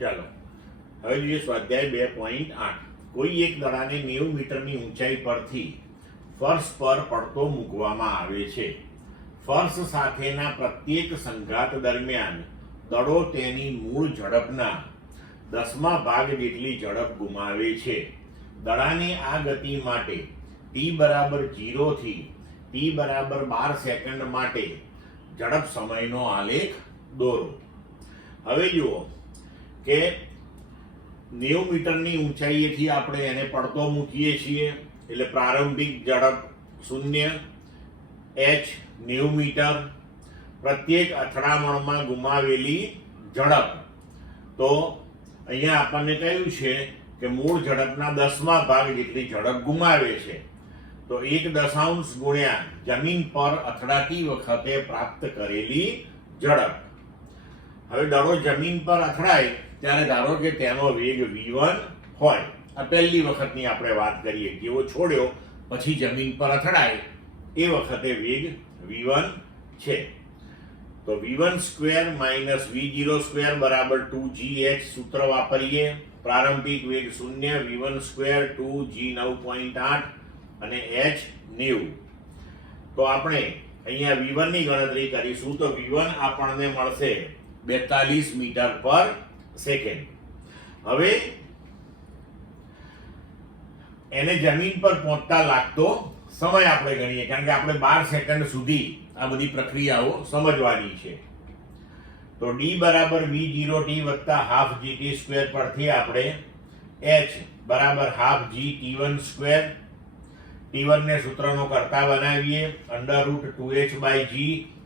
ચાલો હવે જોઈએ સ્વાધ્યાય 2.8. કોઈ એક દડાને 90 મીટરની ઊંચાઈ પરથી ફર્શ પર પડતો મૂકવામાં આવે છે. ફર્શ સાથેના પ્રત્યેક સંઘાત દરમિયાન દડો તેની મૂળ ઝડપના 10મા ભાગ જેટલી ઝડપ ગુમાવે છે. દડાને આ ગતિ માટે t બરાબર 0 થી t બરાબર 12 સેકન્ડ માટે ઝડપ સમયનો આલેખ દોરો. હવે જુઓ કે 90 મીટરની ઊંચાઈએથી આપણે એને પડતો મૂકીએ છીએ એટલે પ્રારંભિક ઝડપ 0, h 90 મીટર, પ્રત્યેક અથડામણમાં ગુમાવેલી ઝડપ. તો અહીંયા આપણને કહ્યું છે કે મૂળ ઝડપના 10મા ભાગ જેટલી ઝડપ ગુમાવે છે. તો 1 ગુણ્યા જમીન પર અથડાતી વખતે પ્રાપ્ત કરેલી ઝડપ. હવે દડો જમીન પર અથડાય ત્યારે ધારો કે તેનો વેગ v1 હોય. આ પહેલી વખતની આપણે વાત કરીએ, જેવો છોડ્યો પછી જમીન પર અથડાય એ વખતે વેગ v1 છે. તો v1 square minus v0 square બરાબર 2gh સૂત્ર વાપરીએ. પ્રારંભિક વેગ 0, v1 સ્ક્વેર 2g 9.8 અને h 90. તો આપણે અહીંયા v1 ની ગણતરી કરીશું તો v1 આપણને મળશે 42 મીટર પર સેકન્ડ. હવે એને જમીન પર પહોંચતા લાગતો સમય આપણે ગણીએ, કારણ કે આપણે 12 સેકન્ડ સુધી આ બધી પ્રક્રિયાઓ સમજવાની છે. તો d બરાબર v0t વત્તા હાફ gt સ્ક્વેર પરથી આપણે h બરાબર half g t1 square, t1 ને સૂત્રનો કરતા બનાવીએ, √2h/g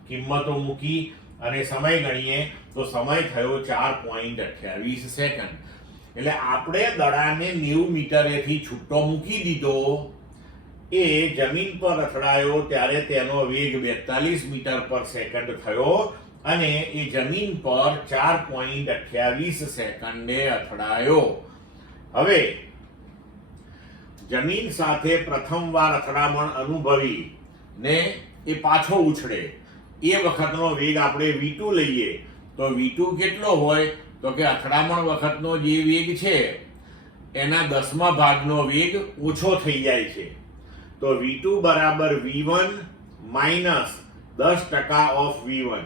કિંમતો મૂકી અને સમય ગણીએ તો સમય થયો 4.28 સેકન્ડ. એટલે આપણે દડાને 90 મીટરેથી છૂટો મૂકી દીધો. એ જમીન પર અથડાયો ત્યારે તેનો વેગ 42 મીટર પર સેકન્ડ થયો અને એ જમીન પર 4.28 સેકન્ડે અથડાયો. હવે જમીન સાથે પ્રથમવાર અથડામણ અનુભવી ને એ પાછો ઉછળે એ વખતનો વેગ આપણે v2 લઈએ તો v2 કેટલો હોય તો કે અથડામણ વખતનો જે વેગ છે એના 10મા ભાગનો વેગ ઓછો થઈ જાય છે. તો v2 બરાબર v1 માઇનસ 10% ઓફ v1.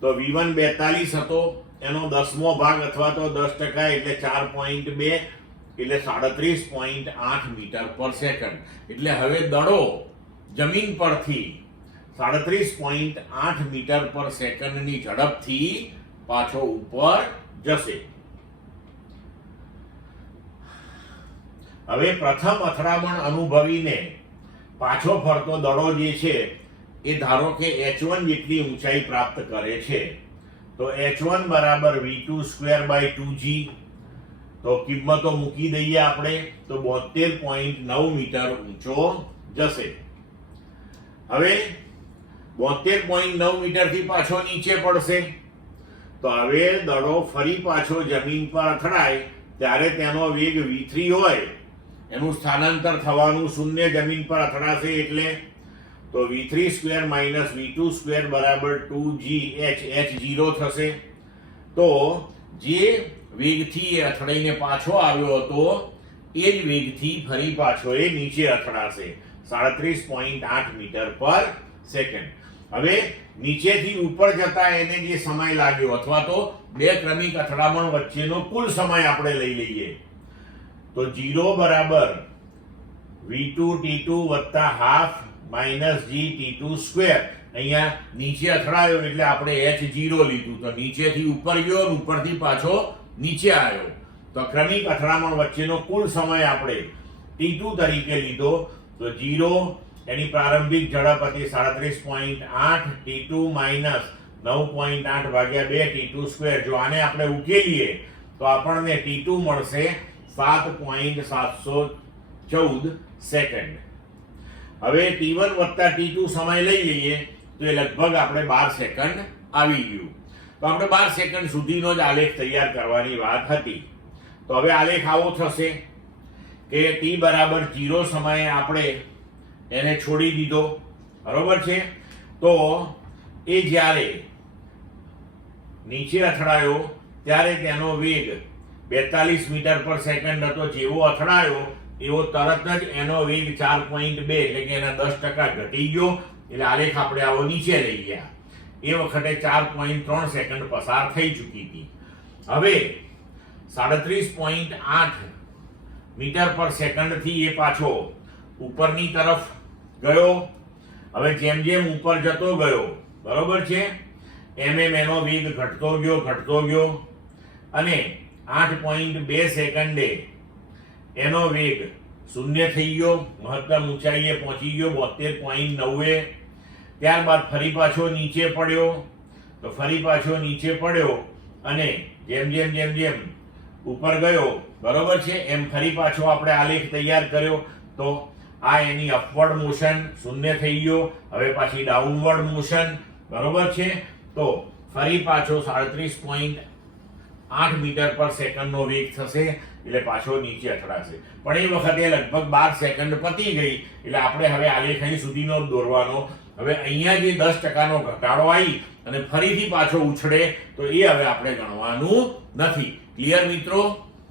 તો v1 42 હતો, એનો 10મો ભાગ અથવા તો 10% એટલે 4.2 એટલે 37.8 મીટર પર સેકન્ડ. એટલે હવે દડો જમીન પરથી 37.8 મીટર પર સેકન્ડની ઝડપથી પાછો ઉપર જશે. હવે પ્રથમ અથડામણ અનુભવીને પાછો ફરતો દડો જે છે એ ધારો કે h1 જેટલી ઊંચાઈ પ્રાપ્ત કરે છે. તો h1 બરાબર v2 સ્ક્વેર બાય 2g. તો કિંમતો મૂકી દઈએ આપણે તો 72.9 મીટર ઊંચો જશે. હવે 72.9 મીટરથી પાછો નીચે પડશે. તો હવે દડો ફરી પાછો જમીન પર અથડાય ત્યારે તેનો વેગ v3 હોય, એનું સ્થાનાંતર થવાનું 0 જમીન પર અથડાશે એટલે. તો v3 square minus v2 square બરાબર 2gh, h 0 થશે. તો જે વેગથી એ અથડાઈને પાછો આવ્યો હતો એ જ વેગથી ફરી પાછો એ નીચે અથડાશે 37.8 મીટર પર સેકન્ડ. હવે નીચેથી ઉપર જતા એને જે સમય લાગ્યો અથવા તો બે ક્રમિક અથડામણ વચ્ચેનો કુલ સમય આપણે લઈ લઈએ તો 0 બરાબર v2 t2 વત્તા half minus g t2 square. અહીંયા નીચે અથડાયો એટલે આપણે h 0 લીધું, તો નીચેથી ઉપર ગયો અને ઉપરથી પાછો નીચે આવ્યો. તો ક્રમિક અથડામણ વચ્ચેનો કુલ સમય આપણે t2 તરીકે લીધો. તો 0 એની પ્રારંભિક ઝડપ હતી 37.8, t2 માઇનસ 9.8 ભાગ્યા 2 t2 સ્ક્વેર. જો આને આપણે ઉકેલીએ તો આપણને t2 મળશે 7.714 સેકન્ડ. હવે t1 વત્તા t2 સમય લઈ લઈએ તો એ લગભગ આપણે 12 સેકન્ડ આવી ગયું. તો આપણે 12 સેકન્ડ સુધીનો જ આલેખ તૈયાર કરવાની વાત હતી. તો હવે આલેખ આવો થશે કે t બરાબર 0 સમયે આપણે એને છોડી દીધો, બરોબર છે. તો એ જ્યારે નીચે અથડાયો ત્યારે તેનો વેગ 42 મીટર પર સેકન્ડ હતો. જેવો અથડાયો એવો તરત જ એનો વેગ 4.2 એટલે કે એના 10% ઘટી ગયો. એટલે આલેખ આપણે આવો નીચે લઈ ગયા. એ વખતે 4.3 સેકન્ડ પસાર થઈ ચૂકી હતી. હવે 37.8 મીટર પર સેકન્ડ થી એ પાછો ઉપરની તરફ ગયો. હવે જેમ જેમ ઉપર જતો ગયો, બરોબર છે, એમ એનો વેગ ઘટતો ગયો અને 8.2 સેકન્ડે એનો વેગ શૂન્ય થઈ ગયો. મહત્તમ ઊંચાઈએ પહોંચી ગયો 72.90. ત્યારબાદ ફરી પાછો નીચે પડ્યો. તો ફરી પાછો નીચે પડ્યો અને જેમ જેમ ઉપર ગયો, બરોબર છે, એમ ફરી પાછો આપણે આલેખ તૈયાર કર્યો. તો આ એની અપવર્ડ મોશન શૂન્ય થઈ ગયો. હવે પાછી ડાઉનવર્ડ મોશન, બરોબર છે. તો ફરી પાછો 37.8 મીટર પર સેકન્ડનો વેગ થશે એટલે પાછો નીચે અથડાશે. પણ એ વખતે લગભગ 12 સેકન્ડ પતી ગઈ. એટલે આપણે હવે આલેખ અહીં સુધીનો જ દોરવાનો. હવે અહીંયા જે 10%નો ઘટાડો આવી અને ફરીથી પાછો ઉછળે તો એ હવે આપણે ગણવાનું નથી. ક્લિયર મિત્રો?